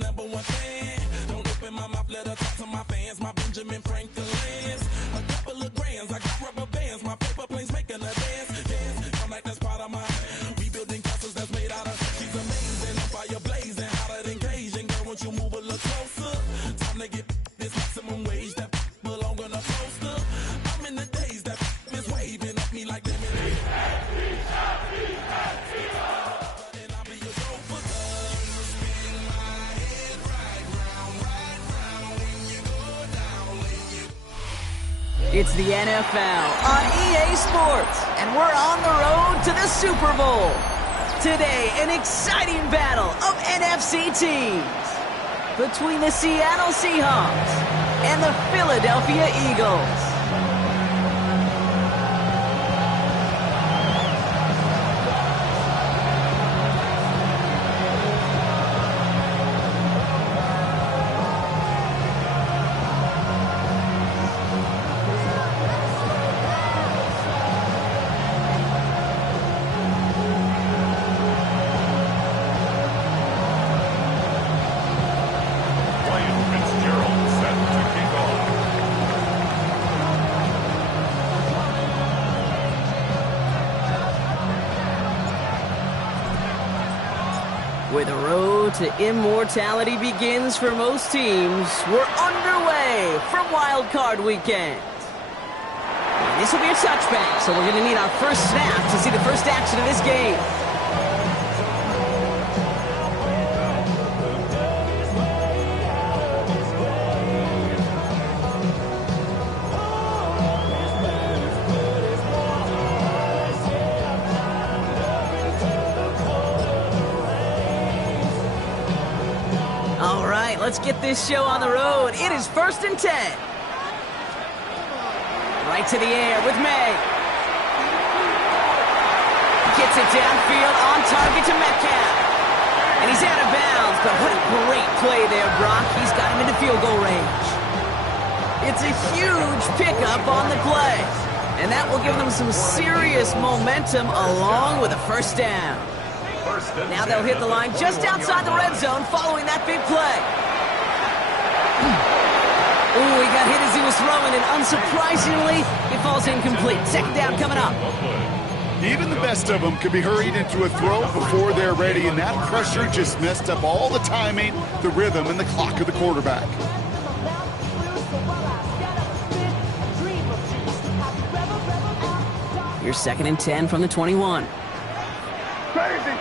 number one fan. Don't open my mouth, let her talk to my fans. My Benjamin Franklin's. A couple of grands, I got rubber bands. My paper planes making a dance. Dance, I'm like that's part of my. We building castles that's made out of. She's amazing, I'm fire blazing, hotter than Cajun. Girl, won't you move a little closer? Time to get this maximum wage that belong on a poster. I'm in the days that is waving at me like them. It's the NFL on EA Sports, and we're on the road to the Super Bowl. Today, an exciting battle of NFC teams between the Seattle Seahawks and the Philadelphia Eagles. Where the road to immortality begins for most teams, we're underway from Wild Card Weekend. And this will be a touchback, so we're going to need our first snap to see the first action of this game. All right, let's get this show on the road. It is 1st and 10. Right to the air with May. Gets it downfield, on target to Metcalf. And he's out of bounds, but what a great play there, Brock. He's got him into field goal range. It's a huge pickup on the play. And that will give them some serious momentum along with a first down. Now they'll hit the line just outside the red zone following that big play. Ooh, he got hit as he was throwing, and unsurprisingly, it falls incomplete. Second down coming up. Even the best of them could be hurried into a throw before they're ready, and that pressure just messed up all the timing, the rhythm, and the clock of the quarterback. Here's 2nd and 10 from the 21. Crazy.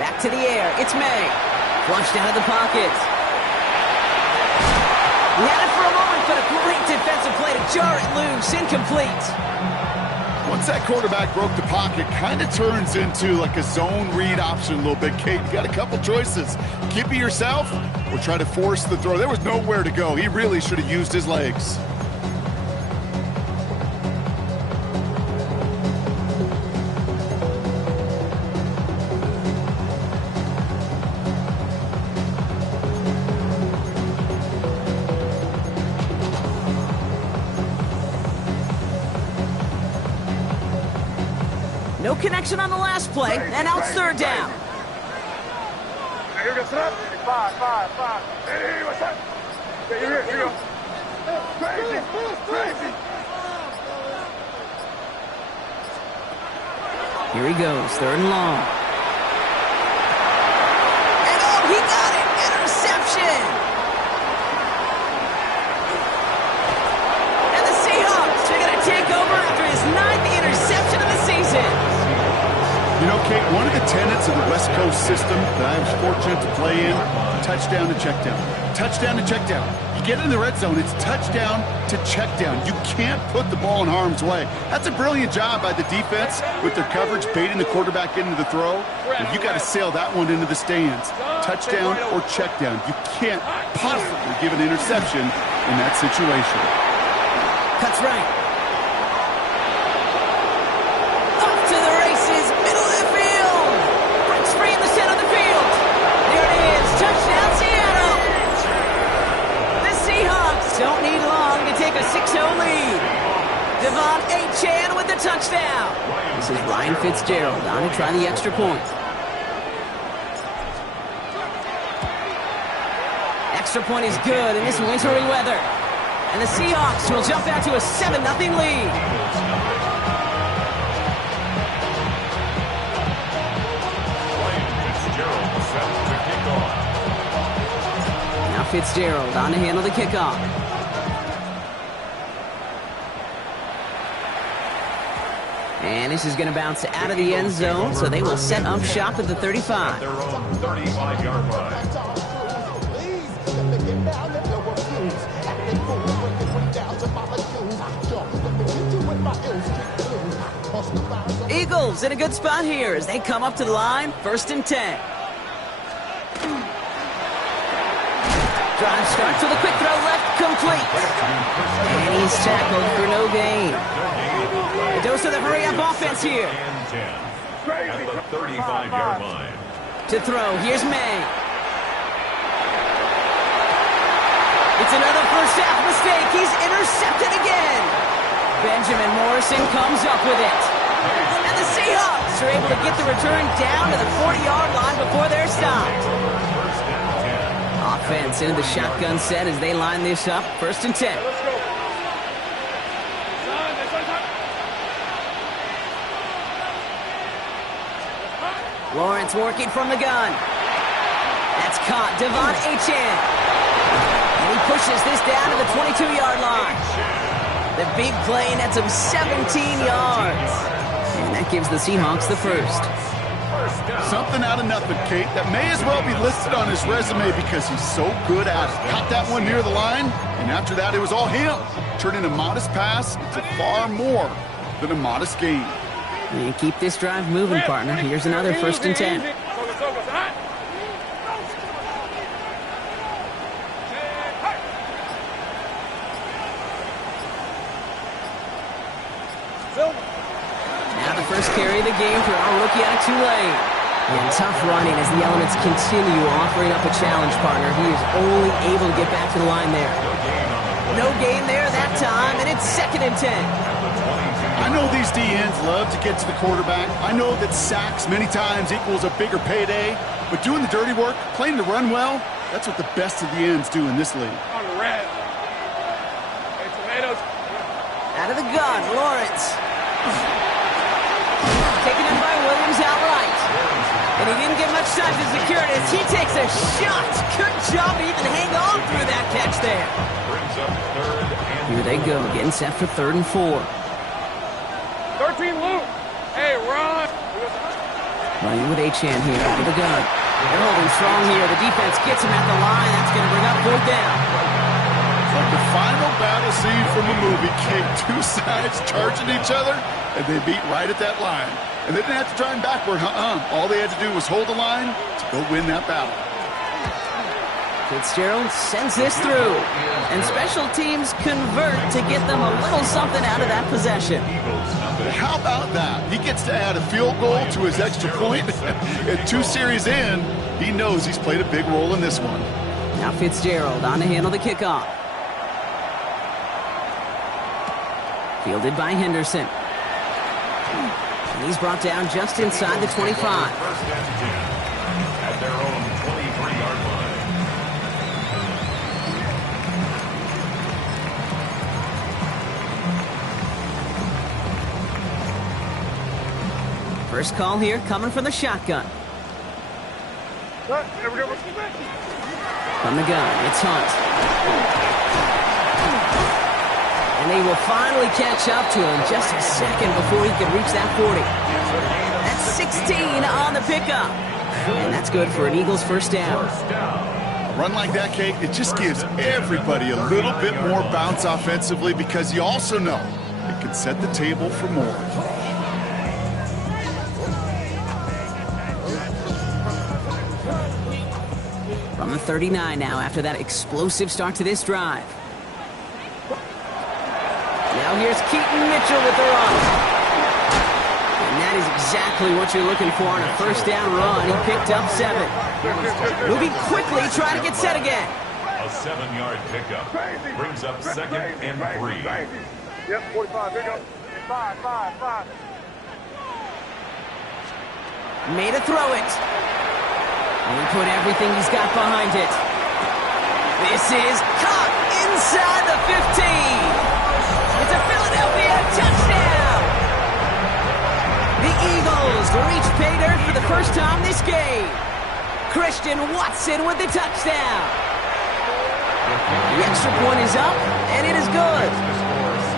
Back to the air. It's May. Flushed out of the pocket. He had it for a moment, but a great defensive play to jar it loose. Incomplete. Once that quarterback broke the pocket, kind of turns into like a zone read option a little bit. Kate, you got a couple choices. Keep it yourself or try to force the throw. There was nowhere to go. He really should have used his legs. No connection on the last play, and now it's 3rd down. Here goes up. 5. Hey, what's up? Here you go. Crazy. Here he goes, 3rd and long. And oh, he got it! Interception! And the Seahawks are going to take over after his 9th interception of the season. You know, Kate, one of the tenets of the West Coast system that I was fortunate to play in, touchdown to check down. Touchdown to check down. You get in the red zone, it's touchdown to check down. You can't put the ball in harm's way. That's a brilliant job by the defense with their coverage, baiting the quarterback into the throw. But you got to sail that one into the stands. Touchdown or check down. You can't possibly give an interception in that situation. Cuts right. Up to the races, middle of the field. Breaks free in the center of the field. There it is, touchdown Seattle. The Seahawks don't need long to take a 6-0 lead. Devon Achane with the touchdown. This is Ryan Fitzgerald on to try the extra point. extra point is good in this wintry weather. And the Seahawks will jump out to a 7-0 lead. Now Fitzgerald on to handle the kickoff. And this is going to bounce out of the end zone, so they will set up shop at the 35. Their own 35-yard line. Eagles in a good spot here as they come up to the line, 1st and 10. Drive starts with a quick throw left, complete. And he's tackled for no gain. A dose of the hurry-up offense here. And 10 at the 35-yard line. To throw, here's May. It's another first half mistake. He's intercepted again. Benjamin Morrison comes up with it. And the Seahawks are able to get the return down to the 40-yard line before they're stopped. Offense into the shotgun set as they line this up. 1st and 10. Lawrence working from the gun. That's caught. Devon Achane. And he pushes this down to the 22-yard line. The big play nets him 17 yards. And that gives the Seahawks the first. Something out of nothing, Kate, that may as well be listed on his resume because he's so good at it. Caught that one near the line, and after that, it was all him. Turning a modest pass into far more than a modest gain. And keep this drive moving, partner. Here's another 1st and 10. Now the first carry of the game for our rookie out of Tulane. And tough running as the elements continue offering up a challenge, partner. He is only able to get back to the line there. No gain there that time, and it's 2nd and 10. I know these DNs love to get to the quarterback. I know that sacks many times equals a bigger payday. But doing the dirty work, playing to run well, that's what the best of the ends do in this league. On the red. Hey, tomatoes. Out of the gun, Lawrence. Taken in by Williams outright. And he didn't get much time to secure it as he takes a shot. Good job to even hang on through that catch there. Brings up 3rd and Here they go, getting set for 3rd and 4. 13 Luke. Hey, Ron. Running with Achane here under the gun. They're holding strong here. The defense gets him at the line. That's going to bring up 4th down. Like the final battle scene from a movie, Kate. Two sides charging each other, and they beat right at that line. And they didn't have to try and backward, All they had to do was hold the line to go win that battle. Fitzgerald sends this through. And special teams convert to get them a little something out of that possession. How about that? He gets to add a field goal to his extra point. And 2 series in, he knows he's played a big role in this one. Now Fitzgerald on to handle the kickoff. Fielded by Henderson. And he's brought down just inside the 25. 1st and 10 at their own 23-yard line. First call here coming from the shotgun. From the gun, it's Hunt. And they will finally catch up to him just a second before he can reach that 40. That's 16 on the pickup. And that's good for an Eagles 1st down. A run like that, Kate, it just gives everybody a little bit more bounce offensively because you also know it can set the table for more. From the 39 now after that explosive start to this drive. Now here's Keaton Mitchell with the run. And that is exactly what you're looking for on a 1st down run. He picked up 7. Moving quickly, trying to get set again. A 7-yard pickup brings up 2nd and 3. Yep, 45. Here you go. 5. Made a throw it. And he put everything he's got behind it. This is caught inside the 15. It's a Philadelphia touchdown. The Eagles reach pay dirt for the first time this game. Christian Watson with the touchdown. The extra point is up, and it is good.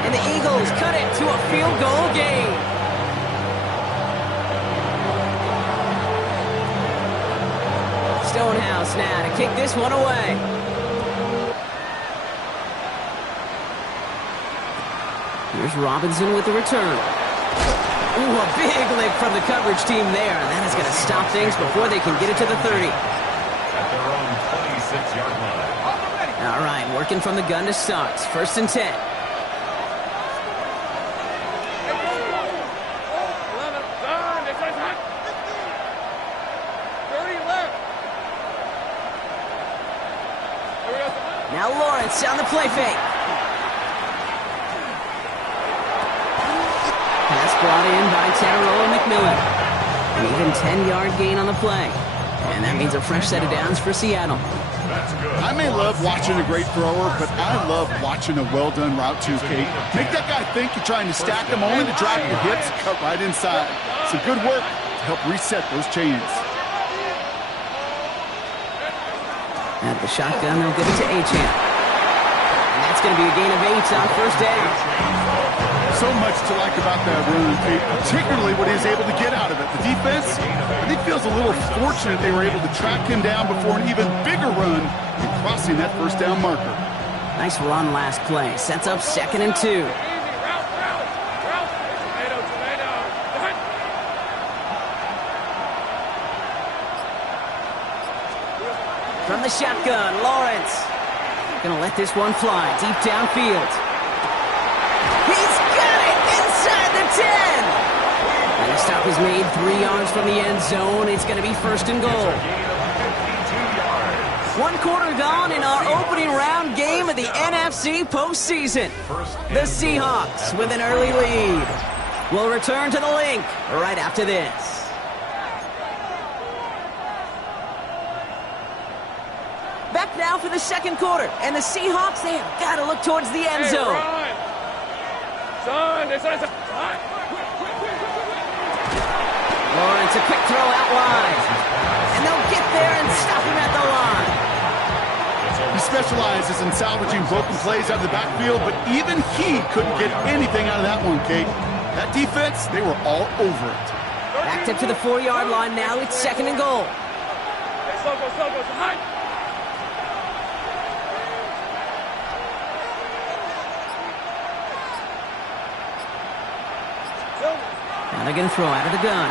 And the Eagles cut it to a field goal game. Stonehouse now to kick this one away. Here's Robinson with the return. Ooh, a big lick from the coverage team there. And that is going to stop things before they can get it to the 30. At their own 26-yard line. All right, working from the gun to start. 1st and 10. Now Lawrence on the play fake. Pass brought in by Tanaroa McMillan. An even 10-yard gain on the play. And that means a fresh set of downs for Seattle. That's good. I may love watching a great thrower, but I love watching a well-done route too, Kate. Make that guy think you're trying to stack them only to drop your hips, cut right inside. Some good work to help reset those chains. At the shotgun, they'll give it to Achane. And that's going to be a gain of 8 on 1st down. So much to like about that run, Kate, particularly what he was able to get out of it. The defense, I think, feels a little fortunate they were able to track him down before an even bigger run and crossing that 1st down marker. Nice run last play. Sets up 2nd and 2. From the shotgun, Lawrence. Gonna let this one fly deep downfield. He's got it inside the 10. And the stop is made 3 yards from the end zone. It's gonna be 1st and goal. 1 quarter gone in our opening round game of the NFC postseason. The Seahawks with an early lead. We'll return to the link right after this. Back now for the 2nd quarter, and the Seahawks, they have got to look towards the end zone. Lawrence, a quick throw out wide, and they'll get there and stop him at the line. He specializes in salvaging broken plays out of the backfield, but even he couldn't get anything out of that one, Kate. That defense, they were all over it. Backed up to the 4-yard line now, it's 2nd and goal. Now they're going to throw out of the gun.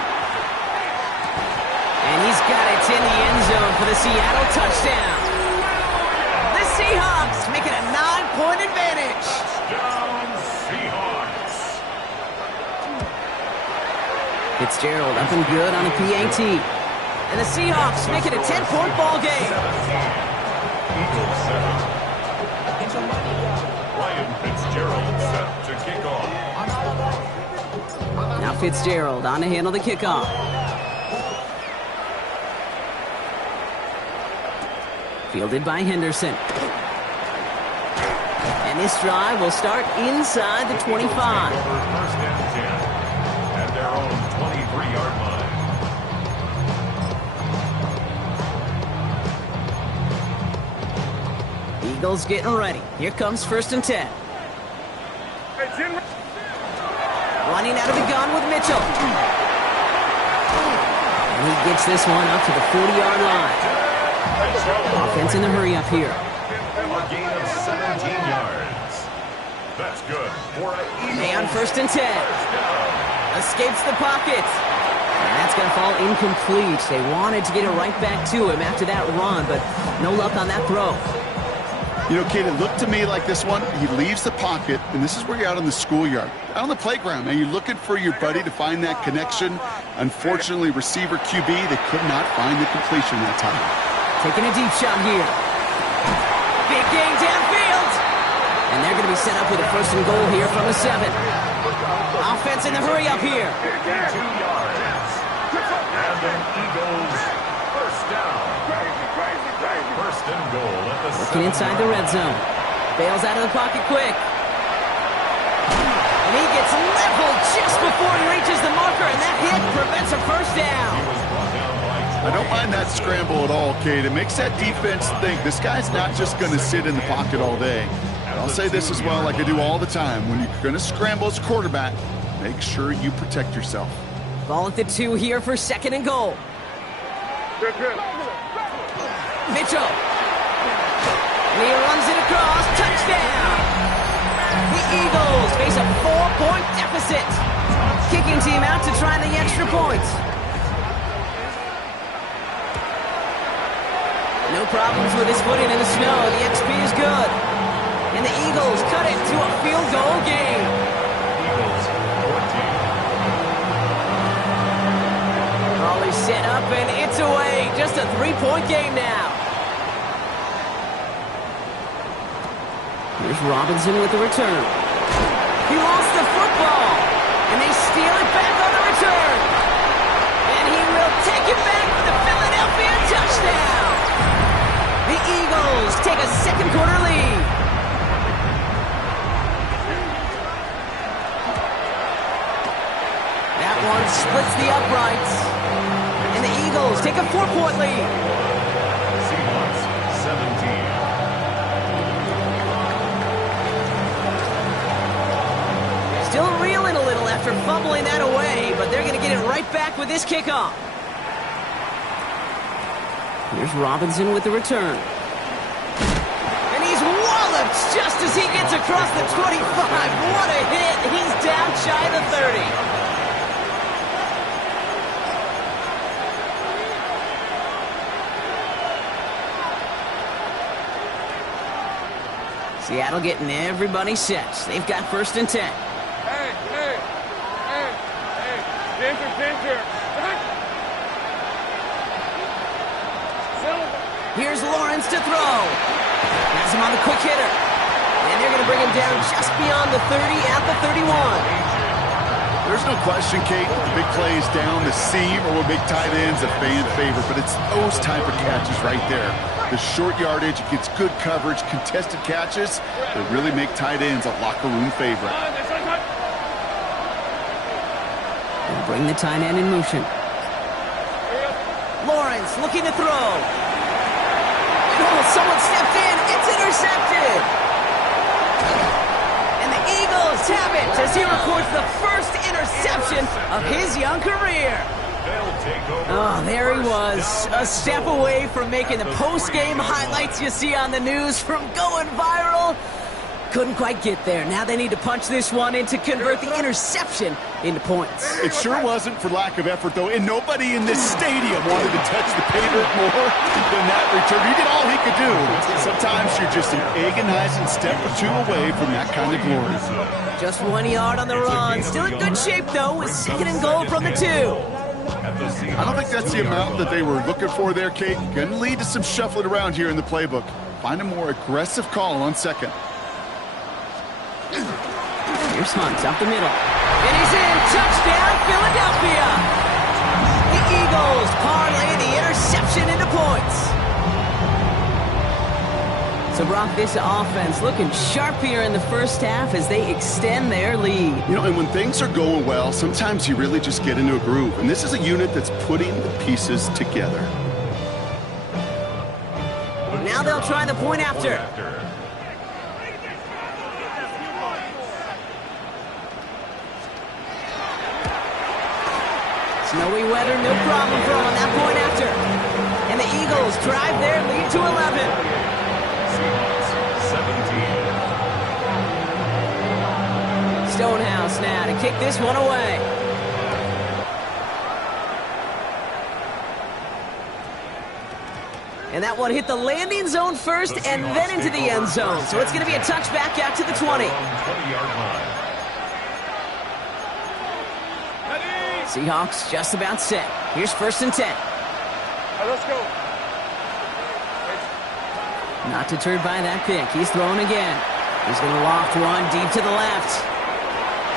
And he's got it in the end zone for the Seattle touchdown. The Seahawks make it a 9-point advantage. Touchdown, Seahawks. Fitzgerald up and good on the PAT. And the Seahawks make it a 10-point ball game. Eagles set. Ryan Fitzgerald set to kick off. Now Fitzgerald on to handle the kickoff. Fielded by Henderson. And this drive will start inside the 25. 1st and 10 at their own 23-yard line. Eagles getting ready. Here comes 1st and 10. Running out of the gun with Mitchell. And he gets this one up to the 40-yard line. Offense in the hurry up here. A gain of 17 yards. That's good for an Eagles. And 1st and 10. Escapes the pocket. And that's going to fall incomplete. They wanted to get it right back to him after that run, but no luck on that throw. You know, Kate, it looked to me like this one, he leaves the pocket, and this is where you're out on the schoolyard, out on the playground, and you're looking for your buddy to find that connection. Unfortunately, receiver QB, they could not find the completion that time. Taking a deep shot here. Big gain downfield. And they're going to be set up with a 1st and goal here from the 7. Offense in the hurry up here. 52 yards. And an Eagles 1st down. 1st first and goal at the Looking inside the red zone. Bails out of the pocket quick. And he gets leveled just before he reaches the marker, and that hit prevents a first down. I don't mind that scramble at all, Kate. It makes that defense think this guy's not just going to sit in the pocket all day. I'll say this as well, like I do all the time. When you're going to scramble as a quarterback, make sure you protect yourself. Ball at the 2 here for second and goal. Mitchell. And he runs it across. Touchdown. The Eagles face a 4-point deficit. Kicking team out to try the extra point. No problems with his footing in the snow. The XP is good. And the Eagles cut it to a field goal game. Eagles 14. Raleigh set up and it's away. Just a 3-point game now. Here's Robinson with the return. He lost the football. And they steal it back on the return. And he will take it back for the Philadelphia touchdown. The Eagles take a second quarter lead. That one splits the uprights. And the Eagles take a 4-point lead. Seahawks 17. Still reeling a little after fumbling that away, but they're going to get it right back with this kickoff. Here's Robinson with the return. And he's walloped just as he gets across the 25. What a hit. He's down shy of the 30. Seattle getting everybody set. They've got first and 10. Here's Lawrence to throw. Has him on the quick hitter. And they're going to bring him down just beyond the 30 at the 31. There's no question, Kate, the big plays down the seam or with big tight ends a fan favorite, but it's those type of catches right there. The short yardage, it gets good coverage, contested catches that really make tight ends a locker room favorite. And bring the tight end in motion. Lawrence looking to throw. Oh, someone stepped in. It's intercepted. And the Eagles have it as he records the first interception of his young career. Oh, there he was. A step away from making the post-game highlights you see on the news from going viral. Couldn't quite get there. Now they need to punch this one in to convert the interception into points. It sure wasn't for lack of effort, though, and nobody in this stadium wanted to touch the pavement more than that return. He did all he could do. Sometimes you're just an agonizing step or two away from that kind of glory. Just 1 yard on the run. Still in good shape, though, with second and goal from the 2. I don't think that's the amount that they were looking for there, Kate. Going to lead to some shuffling around here in the playbook. Find a more aggressive call on second. Here's Hunt up the middle. And he's in. Touchdown, Philadelphia. The Eagles parlay the interception into points. So, Brock, this offense looking sharp here in the first half as they extend their lead. You know, and when things are going well, sometimes you really just get into a groove. And this is a unit that's putting the pieces together. Now they'll try the point after. Snowy weather, no problem for them on that point after. And the Eagles drive their lead to 11. Seahawks 17. Stonehouse now to kick this one away. And that one hit the landing zone first and then into the end zone. So it's going to be a touchback out to the 20. 20-yard line. Seahawks just about set. Here's first and 10. Let's go. Not deterred by that pick. He's throwing again. He's going to loft one deep to the left.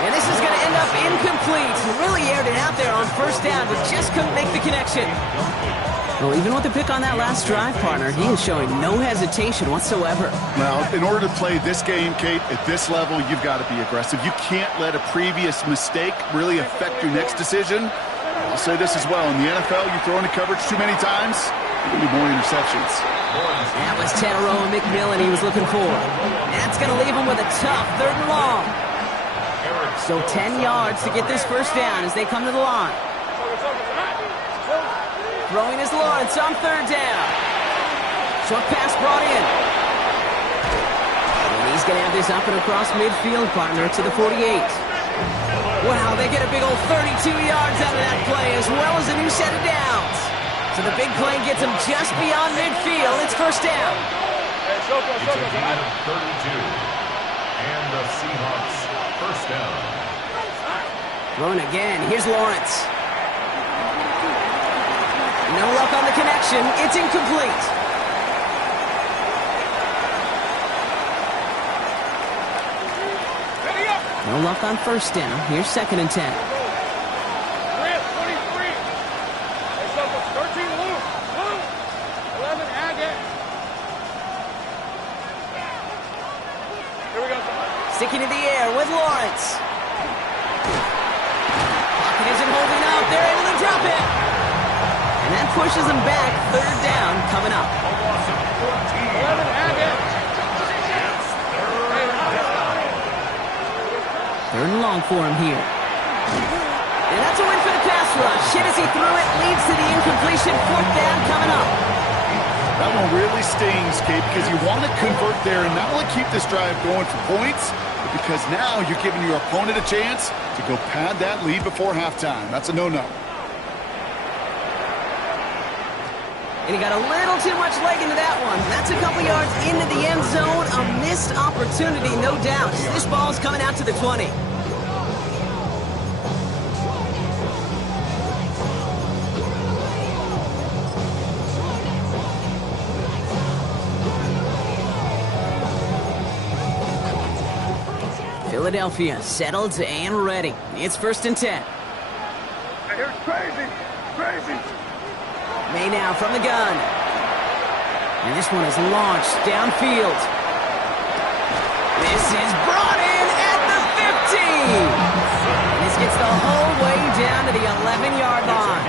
And this is going to end up incomplete. Really aired it out there on first down, but just couldn't make the connection. Well, even with the pick on that last drive, partner, he is showing no hesitation whatsoever. Well, in order to play this game, Kate, at this level, you've got to be aggressive. You can't let a previous mistake really affect your next decision. I'll say this as well. In the NFL, you throw into coverage too many times, you're going to be more interceptions. That was Teteroa McMillan he was looking for. That's going to leave him with a tough 3rd and long. So 10 yards to get this first down as they come to the line. Throwing is Lawrence on 3rd down. Short pass brought in. And he's going to have this up and across midfield, partner, to the 48. Wow, they get a big old 32 yards out of that play, as well as a new set of downs. So the big play gets them just beyond midfield. It's first down. It's a gain of 32. And the Seahawks first down. Throwing again. Here's Lawrence. No luck on the connection. It's incomplete. No luck on first down. Here's 2nd and 10. 23. It's up with 13, Luke. 11, Agate. Here we go. Sticking in the air with Lawrence. Pocket isn't holding up. They're able to drop it. And that pushes them back. 3rd down coming up. A loss of 14. 11, Agate. 3rd and long for him here. And that's a win for the pass rush. Hit as he threw it, leads to the incompletion. 4th down coming up. That one really stings, Kate, because you want to convert there and not only keep this drive going for points, but because now you're giving your opponent a chance to go pad that lead before halftime. That's a no-no. And he got a little too much leg into that one. That's a couple yards into the end zone. A missed opportunity, no doubt. This ball's coming out to the 20. Philadelphia settled and ready. It's 1st and 10. Hey, here's crazy. Crazy. May now from the gun. And this one is launched downfield. This is brought in at the 50. And this gets the whole way down to the 11-yard line.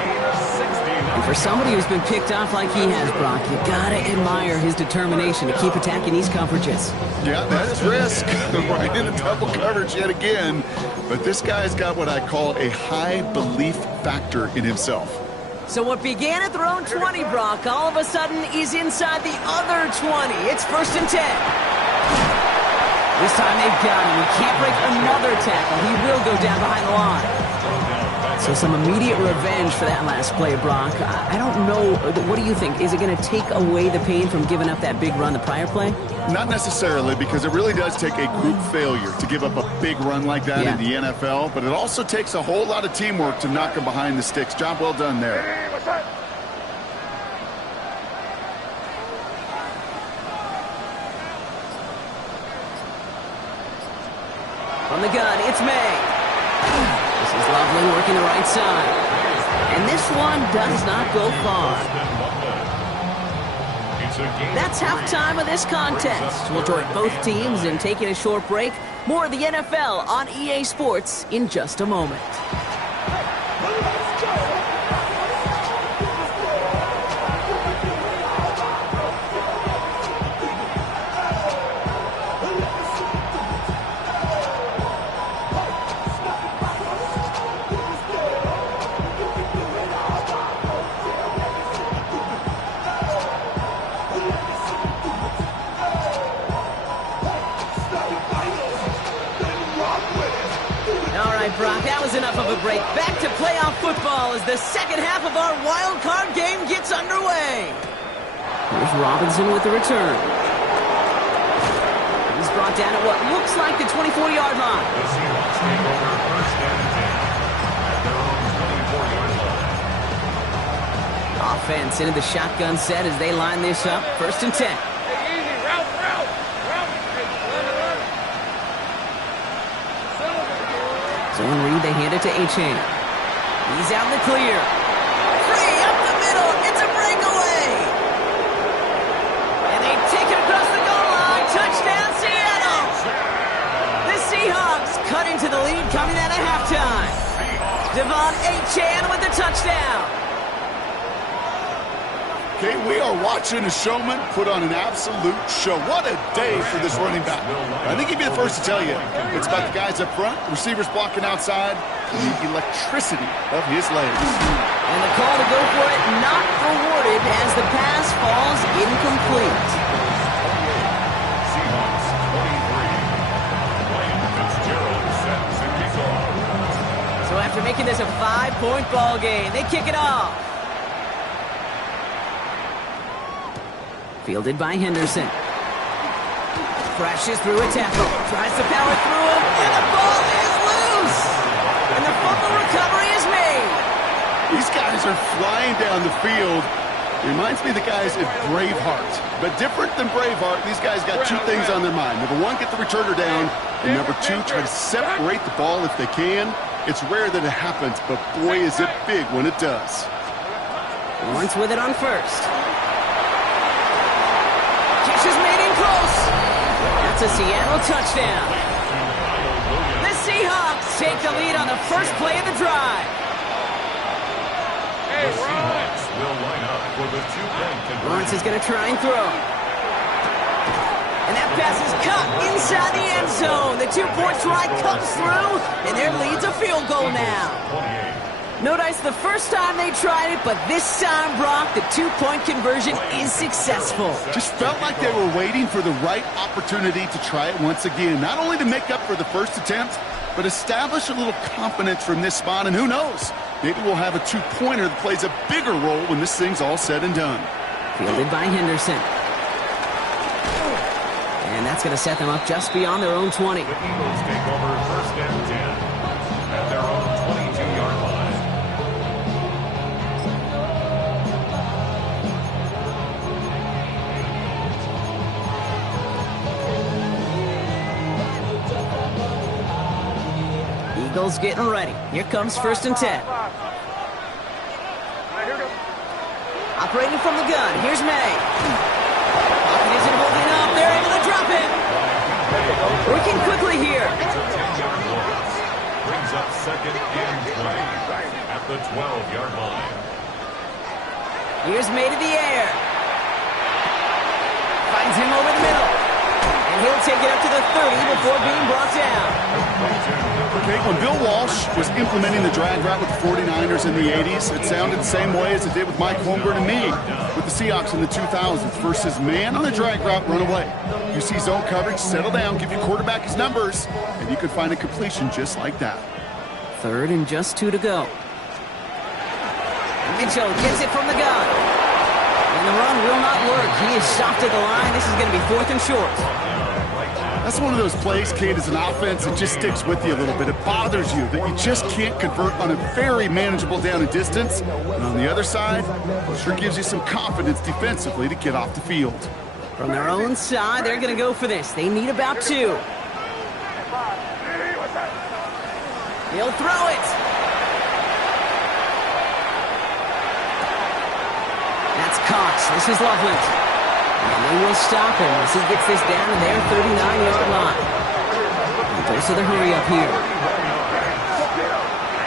And for somebody who's been picked off like he has, Brock, you gotta admire his determination to keep attacking these coverages. Yeah, that is risk. Right in a double coverage yet again. But this guy's got what I call a high belief factor in himself. So what began at their own 20, Brock, all of a sudden is inside the other 20. It's 1st and 10. This time they've got him. He can't break another tackle. He will go down behind the line. So some immediate revenge for that last play, Brock. I don't know. What do you think? Is it going to take away the pain from giving up that big run the prior play? Not necessarily, because it really does take a group failure to give up a big run like that in the NFL, but it also takes a whole lot of teamwork to knock him behind the sticks. Job well done there. Hey, what's that? From the gun, it's May. This is lovely, working the right side. And this one does not go far. That's halftime of this contest. We'll join both teams in taking a short break. More of the NFL on EA Sports in just a moment. Brock, that was enough of a break. Back to playoff football as the second half of our wild card game gets underway. Here's Robinson with the return. He's brought down at what looks like the 24-yard line. The Seahawks take over first and 10 at their own 24-yard line. Offense into the shotgun set as they line this up. 1st and 10. Hey, easy. Route. Zone read, they hand it to Achane. He's out in the clear. Free up the middle. It's a breakaway. And they take it across the goal line. Touchdown, Seattle. The Seahawks cut into the lead coming out of halftime. Devon Achane with the touchdown. Okay, we are watching a showman put on an absolute show. What a day for this running back. I think he'd be the first to tell you. It's about the guys up front, the receivers blocking outside, the electricity of his legs. And the call to go for it not rewarded as the pass falls incomplete. Seahawks 23. Ryan Fitzgerald sets the kickoff. So after making this a 5-point ball game, they kick it off. Fielded by Henderson. Crashes through a tackle. Tries to power through him, and the ball is loose. And the fumble recovery is made. These guys are flying down the field. Reminds me of the guys at Braveheart. But different than Braveheart, these guys got two things on their mind. Number one, get the returner down. And number two, try to separate the ball if they can. It's rare that it happens, but boy, is it big when it does. Lawrence with it on first. Is made in close. That's a Seattle touchdown. The Seahawks take the lead on the first play of the drive. The Seahawks will line up for the two-point conversion. Lawrence is going to try and throw. And that pass is caught inside the end zone. The 2-point try comes through, and their lead's a field goal now. 28. No dice the first time they tried it, but this time, Brock, the 2-point conversion is successful. Just felt like they were waiting for the right opportunity to try it once again. Not only to make up for the first attempt, but establish a little confidence from this spot. And who knows, maybe we'll have a 2-pointer that plays a bigger role when this thing's all said and done. Fielded by Henderson. And that's going to set them up just beyond their own 20. The Eagles take over first and 10 at their own 22-yard line. Eagles getting ready. Here comes first and 10. Operating from the gun. Here's May. Pocket isn't holding up. They're able to drop it. Working quickly here. It's a 10-yard loss. Brings up second and 20 at the 12-yard line. Here's May to the air. Finds him over the middle. And he'll take it up to the 30 before being brought down. Okay, when Bill Walsh was implementing the drag route with the 49ers in the 80s, it sounded the same way as it did with Mike Holmgren and me with the Seahawks in the 2000s versus man on the drag route, run away. You see zone coverage, settle down, give your quarterback his numbers, and you can find a completion just like that. Third and just 2 to go. Mitchell gets it from the gun. And the run will not work. He is stopped at the line. This is going to be 4th and short. That's one of those plays, Kate, as an offense, it just sticks with you a little bit. It bothers you that you just can't convert on a very manageable down and distance. And on the other side, it sure gives you some confidence defensively to get off the field. From their own side, they're going to go for this. They need about 2. He'll throw it. That's Cox. This is Loveland. And they will stop him as he gets this down to their 39-yard line. And goes to the hurry-up here.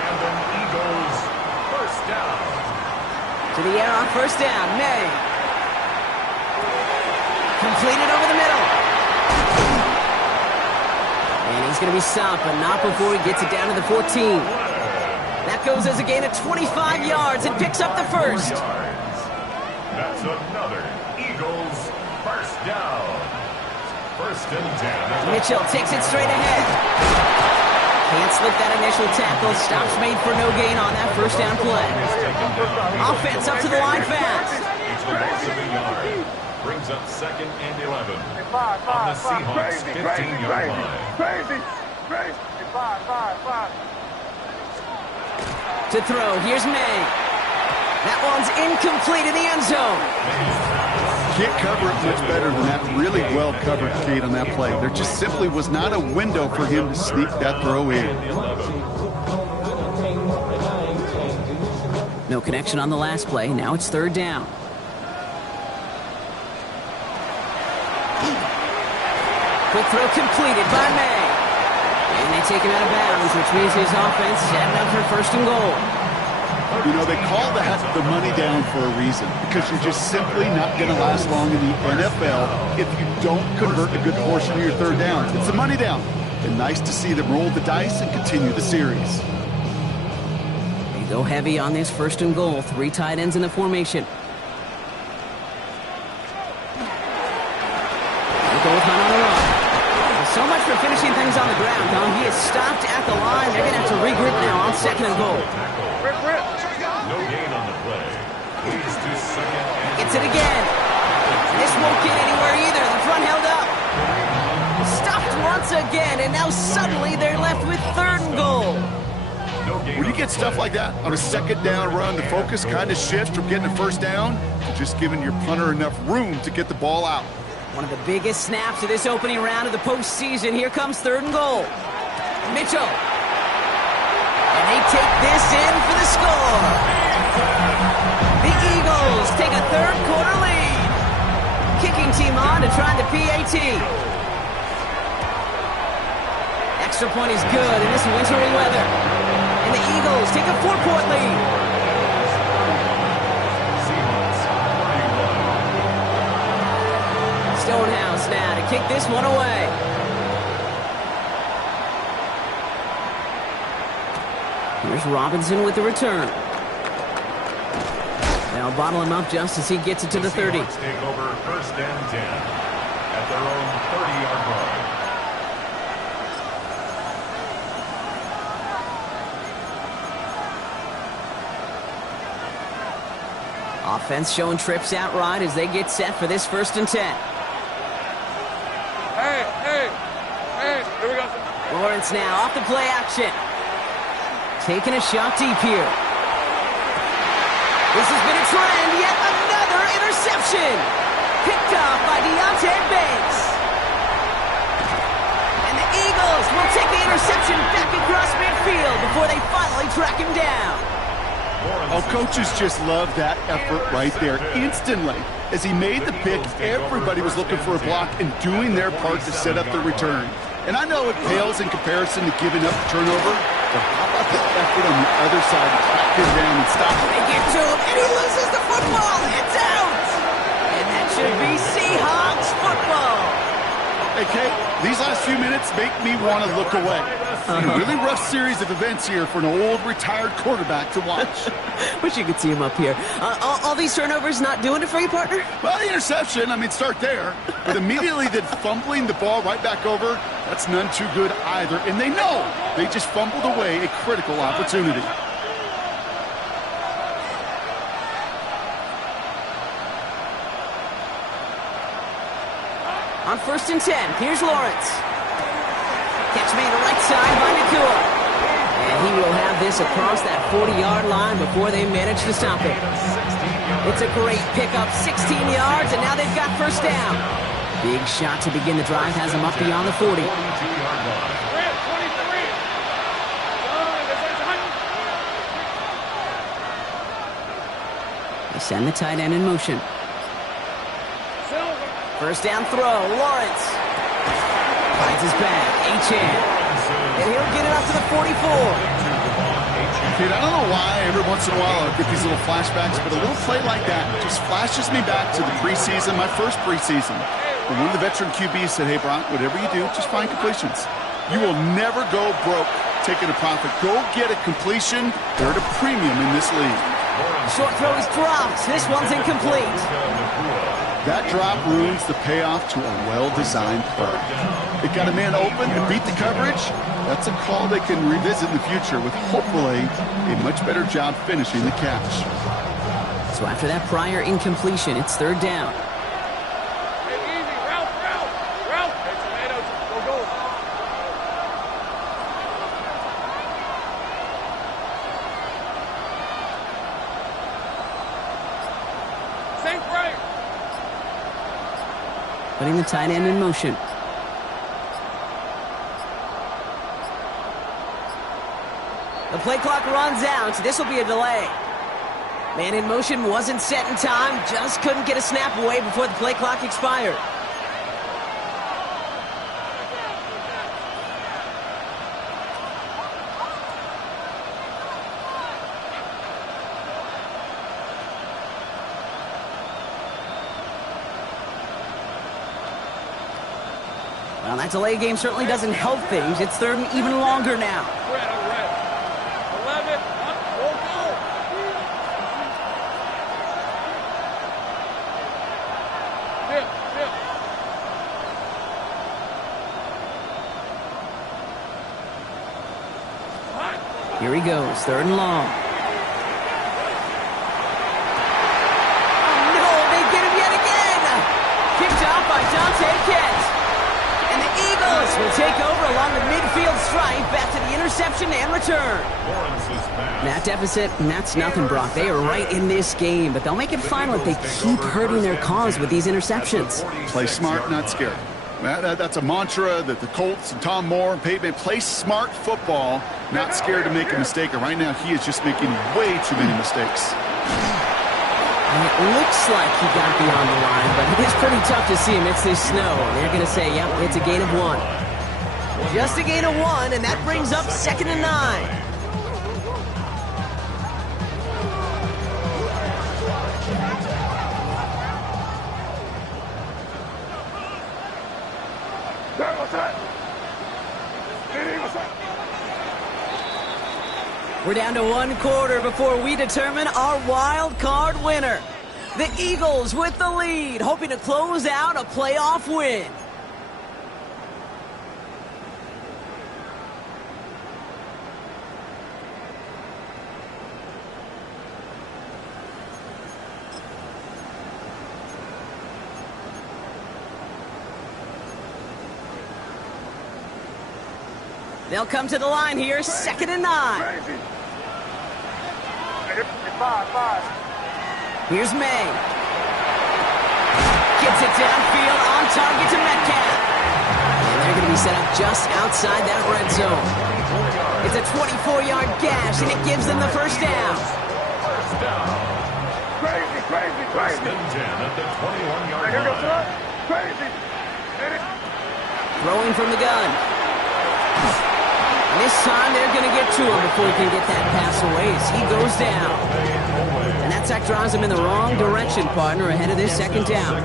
And the Eagles first down. To the air on first down. May. Completed over the middle. And he's going to be stopped, but not before he gets it down to the 14. That goes as a gain of 25 yards and picks up the first. That's another Eagles first down. First and 10. Mitchell takes it straight ahead. Can't slip that initial tackle. Stops made for no gain on that first down play. Offense up to the line fast. It's a loss of a yard. Brings up second and 11 on the Seahawks 15-yard line. Crazy. 5. To throw, here's May. That one's incomplete in the end zone. Can't cover it much better than that. Really well covered, Kate, on that play. There just simply was not a window for him to sneak that throw in. No connection on the last play. Now it's third down. Quick throw completed by May. And they take him out of bounds, which means his offense is heading up for first and goal. You know, they call that the money down for a reason, because you're just simply not going to last long in the NFL if you don't convert a good portion of your third downs. It's the money down. And nice to see them roll the dice and continue the series. They go heavy on this first and goal. 3 tight ends in the formation. They go with Hunt on the run. So much for finishing things on the ground, Tom. He is stopped at the line. They're going to have to regroup now on second and goal. No gain on the play. Leads to second and Gets it again. This won't get anywhere either. The front held up. Stopped once again, and now suddenly they're left with third and goal. When you get stuff like that on a second down run, the focus kind of shifts from getting a first down to just giving your punter enough room to get the ball out. One of the biggest snaps of this opening round of the postseason. Here comes third and goal. Mitchell. And they take this in for the score. The Eagles take a third quarter lead. Kicking team on to try the PAT. Extra point is good in this wintry weather. And the Eagles take a 4-point lead. Stonehouse now to kick this one away. Here's Robinson with the return. They'll bottle him up just as he gets it to the 30. Seahawks take over first and 10 at their own 30-yard line. Offense showing trips out right as they get set for this first and 10. Hey, here we go. Lawrence now off the play action. Taking a shot deep here. This has been a trend, yet another interception. Picked off by Deontay Banks. And the Eagles will take the interception back across midfield before they finally track him down. Oh, coaches just love that effort right there. Instantly, as he made the pick, everybody was looking for a block and doing their part to set up the return. And I know it pales in comparison to giving up the turnover, but how about the effort on the other side to track him down and stop him? They get to him, and he loses the football. It's out. And that should be Seahawks football. Hey, Kate, these last few minutes make me want to look away. A really rough series of events here for an old retired quarterback to watch. Wish you could see him up here. All these turnovers not doing it for you, partner? Well, the interception, I mean, start there. But immediately then fumbling the ball right back over, that's none too good either. And they know they just fumbled away a critical opportunity. On first and 10, here's Lawrence. Catch made the right side by Nakua. And he will have this across that 40-yard line before they manage to stop it. It's a great pickup, 16 yards, and now they've got first down. Big shot to begin the drive has them up beyond the 40. They send the tight end in motion. First down throw, Lawrence. Finds his back, Achane. And he'll get it up to the 44. Dude, I don't know why every once in a while I get these little flashbacks, but a little play like that just flashes me back to the preseason, my first preseason. When one of the veteran QBs said, hey, Brock, whatever you do, just find completions. You will never go broke taking a profit. Go get a completion. They're at a premium in this league. Short throw is dropped. This one's incomplete. That drop ruins the payoff to a well-designed play. It got a man open and beat the coverage. That's a call they can revisit in the future with hopefully a much better job finishing the catch. So after that prior incompletion, it's third down. Easy, route. Hey, tomatoes, go. Same right. Putting the tight end in motion. The play clock runs out. This will be a delay. Man in motion wasn't set in time, just couldn't get a snap away before the play clock expired. Well, that delay game certainly doesn't help things. It's third and even longer now. Here he goes, third and long. Oh, no, they get him yet again! Picked off by Dante Kent. And the Eagles will take over along the midfield stripe after the interception and return. That deficit, that's nothing, Brock. They are right in this game, but they'll make it final if they keep hurting their cause with these interceptions. Play smart, not scared. That's a mantra that the Colts and Tom Moore and Peyton play smart football, not scared to make a mistake. And right now, he is just making way too many mistakes. And it looks like he got beyond the line, but it is pretty tough to see amidst this snow. They're going to say, yep, it's a gain of 1. Just a gain of 1, and that brings up 2nd and 9. We're down to 1 quarter before we determine our wild card winner. The Eagles with the lead, hoping to close out a playoff win. They'll come to the line here, 2nd and 9. Here's May. Gets it downfield on target to Metcalf. And they're going to be set up just outside that red zone. It's a 24-yard gash, and it gives them the first down. Crazy. First and 10 at the 21-yard line. Crazy. Throwing from the gun. And this time they're going to get to him before he can get that pass away as he goes down. And that sack drives him in the wrong direction, partner, ahead of this 2nd down.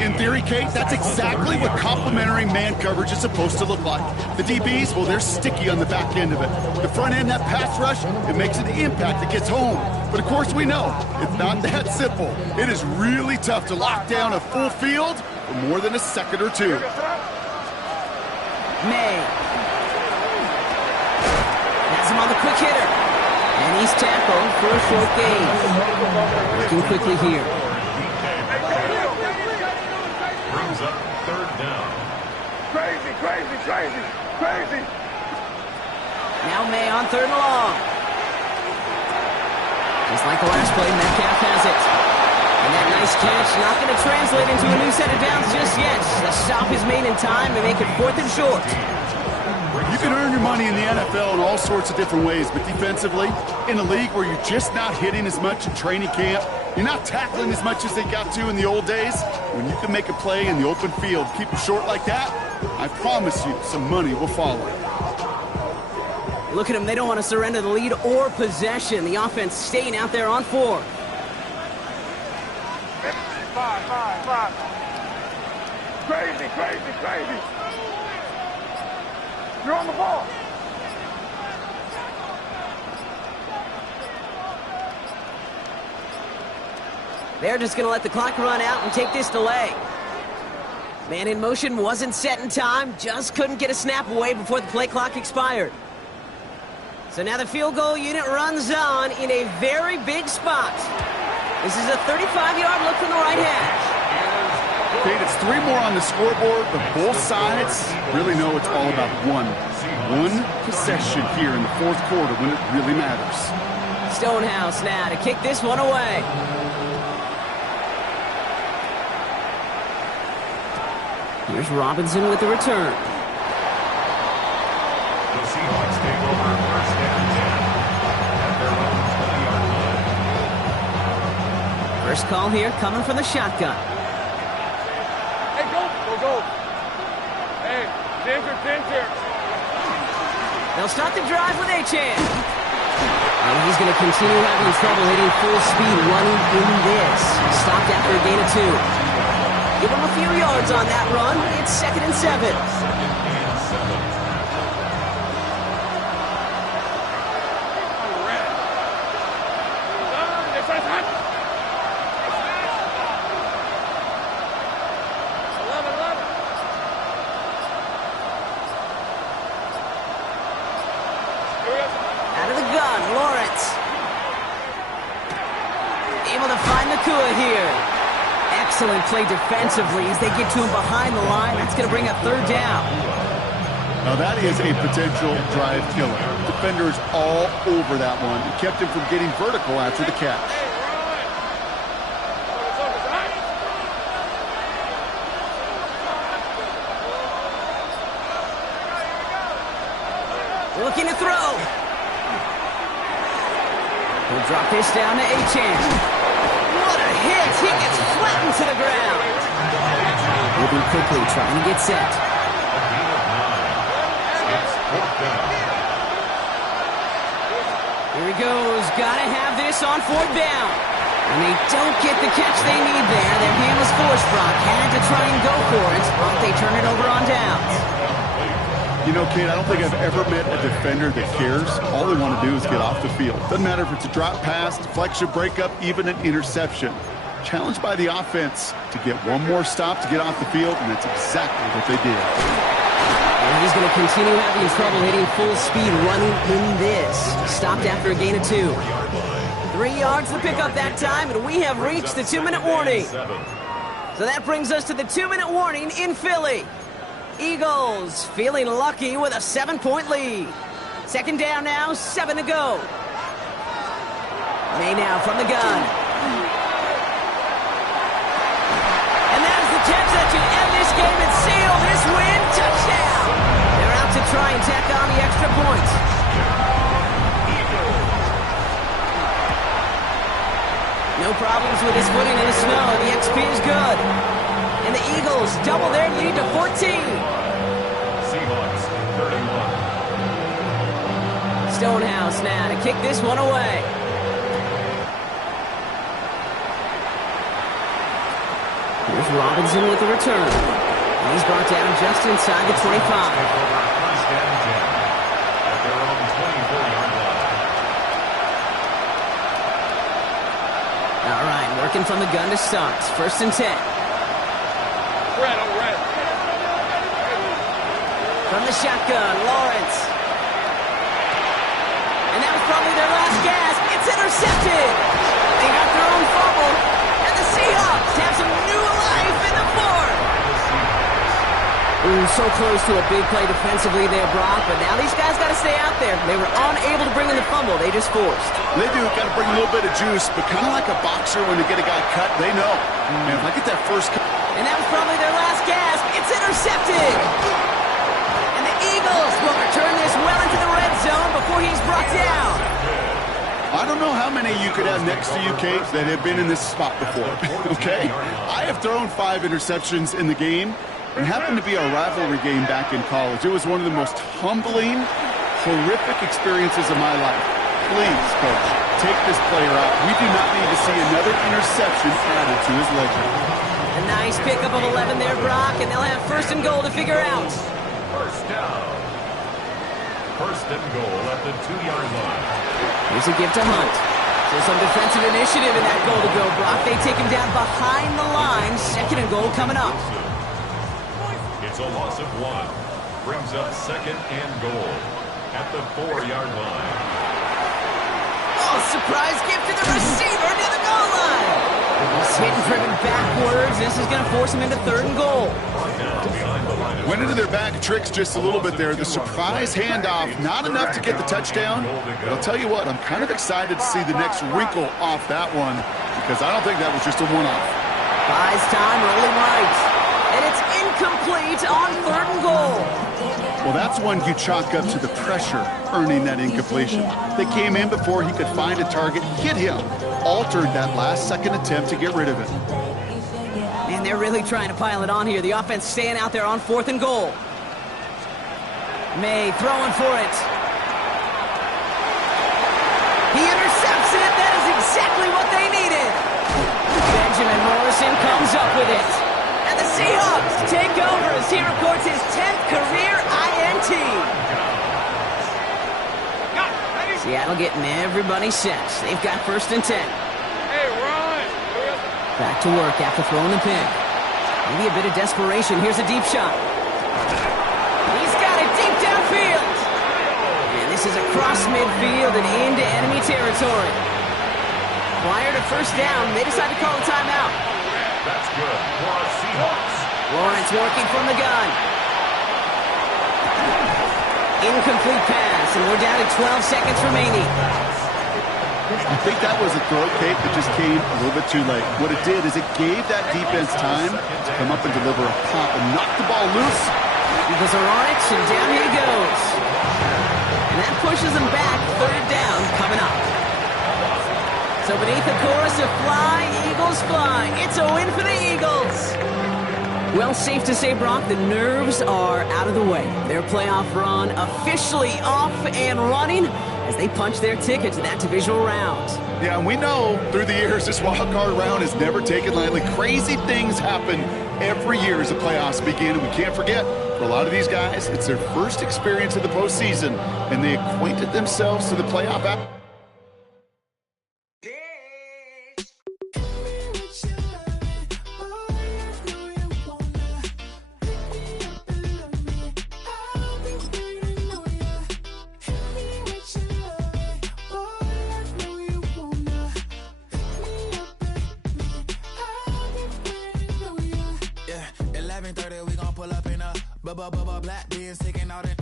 In theory, Kate, that's exactly what complementary man coverage is supposed to look like. The DBs, well, they're sticky on the back end of it. The front end, that pass rush, it makes an impact that gets home. But of course we know, it's not that simple. It is really tough to lock down a full field for more than a second or two. May. Has him on the quick hitter. And he's tackled for a short gain. Working quickly here. Brings up 3rd down. Crazy. Now May on 3rd and long. Just like the last play, Metcalf has it. And that nice catch not going to translate into a new set of downs just yet. The stop is made in time and make it 4th and short. You can earn your money in the NFL in all sorts of different ways, but defensively, in a league where you're just not hitting as much in training camp, you're not tackling as much as they got to in the old days, when you can make a play in the open field, keep it short like that, I promise you some money will follow. Look at them. They don't want to surrender the lead or possession. The offense staying out there on 4. 5. Crazy. You're on the ball. They're just going to let the clock run out and take this delay. Man in motion wasn't set in time, just couldn't get a snap away before the play clock expired. So now the field goal unit runs on in a very big spot. This is a 35-yard look from the right hash. Kate, it's 3 more on the scoreboard, but both sides really know it's all about one possession here in the 4th quarter when it really matters. Stonehouse now to kick this one away. Here's Robinson with the return. The Seahawks take over 1st and 10 at their own 20-yard line. First call here coming from the shotgun. Hey, go. Hey, danger. They'll start the drive with Achane. And he's going to continue having trouble hitting full speed running in this. Stopped after a gain of 2. Give him a few yards on that run. It's 2nd and 7. Out of the gun, Lawrence. Able to find Nakua here. Excellent play defensively as they get to him behind the line. That's going to bring up 3rd down. Now that is a potential drive killer. Defenders all over that one. It kept him from getting vertical after the catch. Looking to throw. He'll drop this down to Achane. What a hit! He gets flattened to the ground. Moving quickly, trying to get set. Here he goes. Gotta have this on 4th down. And they don't get the catch they need there. Their hand was forced, Brock. Had to try and go for it, but they turn it over on downs. You know, Kate, I don't think I've ever met a defender that cares. All they want to do is get off the field. Doesn't matter if it's a drop pass, deflection, breakup, even an interception. Challenged by the offense to get one more stop to get off the field, and that's exactly what they did. And he's going to continue having trouble hitting full speed running in this. Stopped after a gain of 2. 3 yards to pick up that time, and we have reached the 2-minute warning. So that brings us to the 2-minute warning in Philly. Eagles feeling lucky with a 7-point lead. 2nd down now, 7 to go. May now from the gun. And that is the catch that should end this game and seal this win. Touchdown! They're out to try and tack on the extra points. No problems with his footing in the snow. The XP is good. And the Eagles double their lead to 14. Seahawks, 31. Stonehouse now to kick this one away. Here's Robinson with the return. And he's brought down just inside the 25. First down 10 at their own 24-yard line. All right, working from the gun to start. 1st and 10. Red. From the shotgun, Lawrence. And that was probably their last gasp. It's intercepted. They got their own fumble. And the Seahawks have some new life in the 4th. Ooh, so close to a big play defensively there, Brock. But now these guys got to stay out there. They were unable to bring in the fumble. They just forced. They do got to bring a little bit of juice, but kind of like a boxer when they get a guy cut, they know. Man, if I get that first cut. And that was probably their last gasp. It's intercepted. And the Eagles will return this well into the red zone before he's brought down. I don't know how many you could have next to you, Kate, that have been in this spot before, okay? I have thrown 5 interceptions in the game. It happened to be our rivalry game back in college. It was one of the most humbling, horrific experiences of my life. Please, coach, take this player out. We do not need to see another interception added to his ledger. A nice pickup of 11 there, Brock, and they'll have 1st and goal to figure out. First down. 1st and goal at the 2-yard line. Here's a give to Hunt. So some defensive initiative in that goal to go, Brock. They take him down behind the line. 2nd and goal coming up. It's a loss of 1. Brings up 2nd and goal at the 4-yard line. Oh, surprise gift to the receiver near the goal line. He's hit and driven backwards. This is going to force him into 3rd and goal. Went into their bag of tricks just a little bit there. The surprise handoff, not enough to get the touchdown. But I'll tell you what, I'm kind of excited to see the next wrinkle off that one because I don't think that was just a one-off. Buys time, rolling right. And it's incomplete on 3rd and goal. Well, that's one you chalk up to the pressure earning that incompletion. They came in before he could find a target, hit him. altered that last-second attempt to get rid of it. Man, they're really trying to pile it on here. The offense staying out there on 4th and goal. May throwing for it. He intercepts it. That is exactly what they needed. Benjamin Morrison comes up with it. And the Seahawks take over as he records his 10th career INT. Seattle getting everybody set. They've got 1st and 10. Hey, run! Back to work after throwing the pick. Maybe a bit of desperation. Here's a deep shot. He's got it deep downfield. And this is across midfield and into enemy territory. Prior to 1st down, they decide to call a timeout. That's good for the Seahawks. Lawrence working from the gun. Incomplete pass, and we're down to 12 seconds remaining. You think that was a throw, Kate, that just came a little bit too late. What it did is it gave that defense time to come up and deliver a pop and knock the ball loose. Eagles are on it, and down he goes. And that pushes them back. 3rd down coming up. So beneath the chorus of Fly, Eagles Fly, it's a win for the Eagles. Well, safe to say, Brock, the nerves are out of the way. Their playoff run officially off and running as they punch their ticket to that divisional round. Yeah, and we know through the years this wild card round is never taken lightly. Crazy things happen every year as the playoffs begin, and we can't forget, for a lot of these guys, it's their first experience of the postseason, and they acquainted themselves to the playoff app. Black beans taking out it.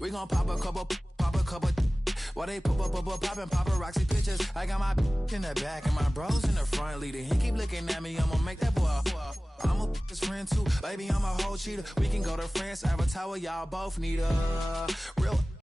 We gon' pop a couple. While they poppin' paparazzi pictures. I got my in the back and my bros in the front leading. He keep looking at me, I'ma make that boy. I'm a his friend too, baby, I'm a whole cheater. We can go to France, Avatar, y'all both need a real